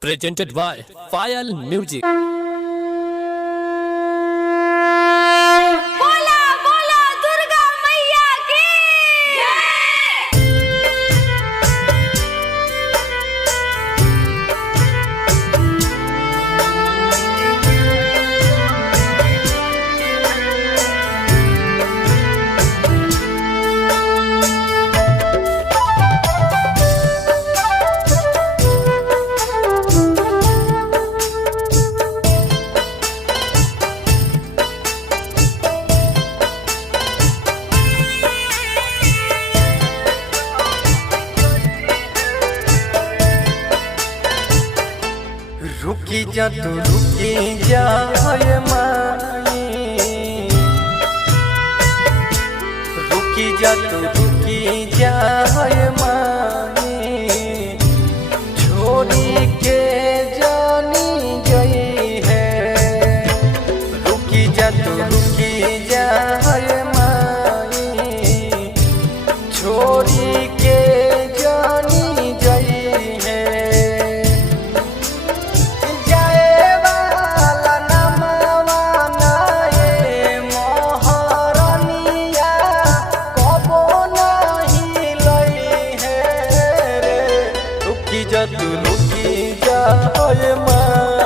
Presented by File Music. बोला बोला दुर्गा मैया की रुकी जा तू रुकी जा है माई, रुकी जा तू रुकी जा है माई, छोड़ी के जानी गई है। रुकी जा तू रुकी जा है माई, छोड़ी के जानी गई है। तू लुकी जा है माई।